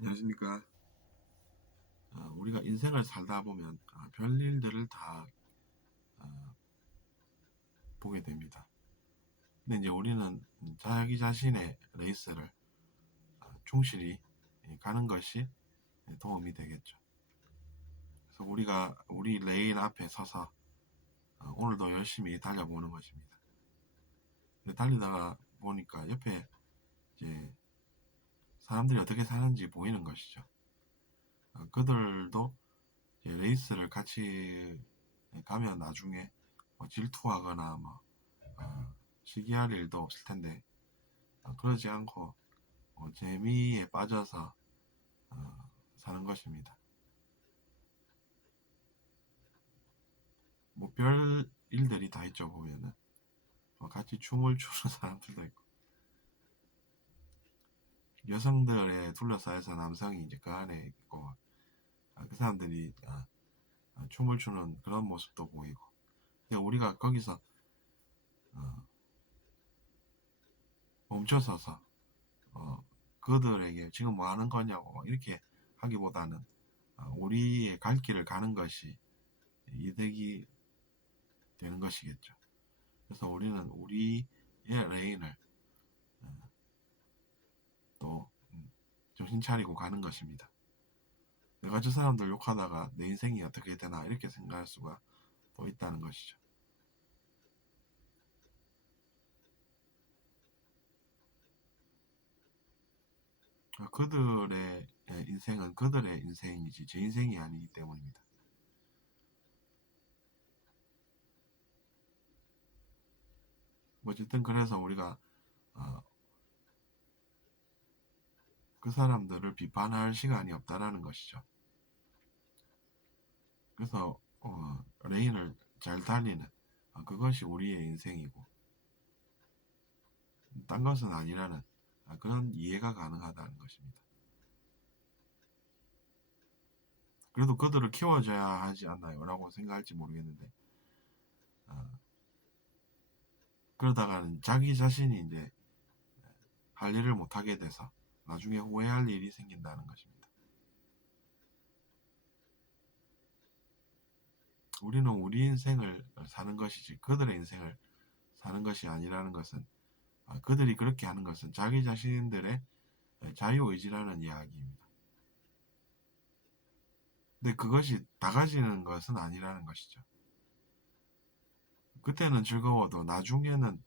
안녕하십니까. 우리가 인생을 살다 보면 별일들을 다 어, 보게 됩니다. 근데 이제 우리는 자기 자신의 레이스를 충실히 가는 것이 도움이 되겠죠. 그래서 우리가 우리 레일 앞에 서서 오늘도 열심히 달려보는 것입니다. 근데 달리다가 보니까 옆에 이제 사람들이 어떻게 사는지 보이는 것이죠. 그들도 이제 레이스를 같이 가면 나중에 뭐 질투하거나 뭐 시기할 일도 없을 텐데 그러지 않고 재미에 빠져서 사는 것입니다. 뭐 별 일들이 다 있죠. 보면은 같이 춤을 추는 사람들도 있고, 여성들에 둘러싸여서 남성이 이제 그 안에 있고, 그 사람들이 춤을 추는 그런 모습도 보이고, 근데 우리가 거기서 멈춰서서 그들에게 지금 뭐 하는 거냐고 이렇게 하기보다는 우리의 갈 길을 가는 것이 이득이 되는 것이겠죠. 그래서 우리는 우리의 레인을 또 정신 차리고 가는 것입니다. 내가 저 사람들 욕하다가 내 인생이 어떻게 되나 이렇게 생각할 수가 또 있다는 것이죠. 그들의 인생은 그들의 인생이지 제 인생이 아니기 때문입니다. 어쨌든 그래서 우리가 어, 그 사람들을 비판할 시간이 없다라는 것이죠. 그래서 레인을 잘 달리는 그것이 우리의 인생이고 딴 것은 아니라는 그런 이해가 가능하다는 것입니다. 그래도 그들을 키워줘야 하지 않나요? 라고 생각할지 모르겠는데 그러다가는 자기 자신이 이제 할 일을 못하게 돼서 나중에 후회할 일이 생긴다는 것입니다. 우리는 우리 인생을 사는 것이지 그들의 인생을 사는 것이 아니라는 것은 그들이 그렇게 하는 것은 자기 자신들의 자유의지라는 이야기입니다. 근데 그것이 다 가지는 것은 아니라는 것이죠. 그때는 즐거워도 나중에는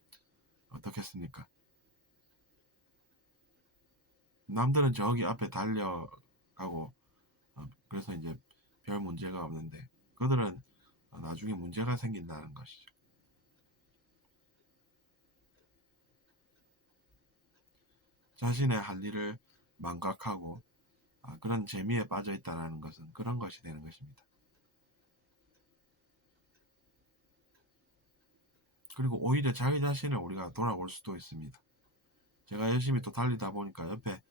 어떻겠습니까? 남들은 저기 앞에 달려가고 그래서 이제 별 문제가 없는데 그들은 나중에 문제가 생긴다는 것이죠. 자신의 할 일을 망각하고 그런 재미에 빠져 있다는 것은 그런 것이 되는 것입니다. 그리고 오히려 자기 자신을 우리가 돌아볼 수도 있습니다. 제가 열심히 또 달리다 보니까 옆에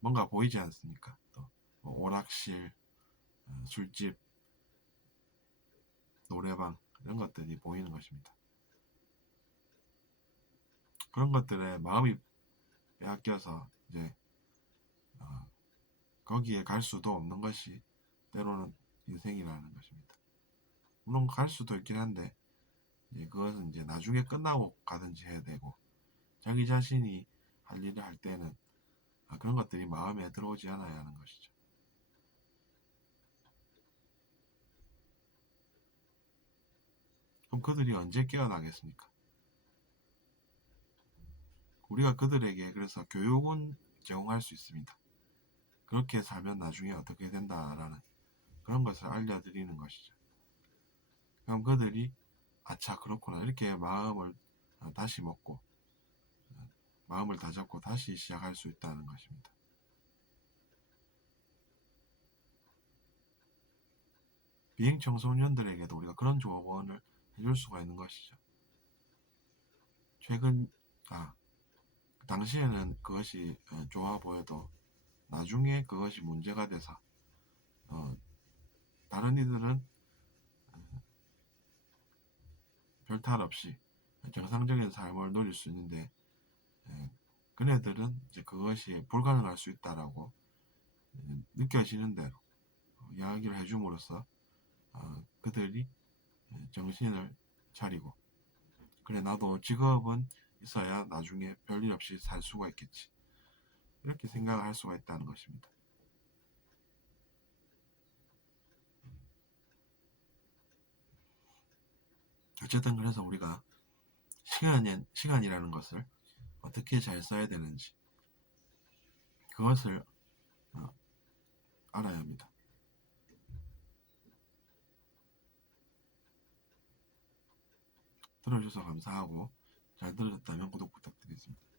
뭔가 보이지 않습니까? 또뭐 오락실, 술집, 노래방 이런 것들이 보이는 것입니다. 그런 것들에 마음이 빼앗겨서 이제 거기에 갈 수도 없는 것이 때로는 인생이라는 것입니다. 물론 갈 수도 있긴 한데 그것은 이제 나중에 끝나고 가든지 해야 되고 자기 자신이 할 일을 할 때는 그런 것들이 마음에 들어오지 않아야 하는 것이죠. 그럼 그들이 언제 깨어나겠습니까? 우리가 그들에게 그래서 교육은 제공할 수 있습니다. 그렇게 살면 나중에 어떻게 된다라는 그런 것을 알려드리는 것이죠. 그럼 그들이 아차 그렇구나 이렇게 마음을 다시 먹고 마음을 다잡고 다시 시작할 수 있다는 것입니다. 비행 청소년들에게도 우리가 그런 조언을 해줄 수가 있는 것이죠. 최근 당시에는 그것이 좋아 보여도 나중에 그것이 문제가 돼서 다른 이들은 별 탈 없이 정상적인 삶을 누릴 수 있는데 그네들은 이제 그것이 불가능할 수 있다라고 느껴지는 대로 이야기를 해줌으로써 그들이 정신을 차리고, 그래 나도 직업은 있어야 나중에 별일 없이 살 수가 있겠지, 이렇게 생각을 할 수가 있다는 것입니다. 어쨌든 그래서 우리가 시간이라는 것을 어떻게 잘 써야 되는지, 그것을 알아야 합니다. 들어주셔서 감사하고, 잘 들으셨다면 구독 부탁드리겠습니다.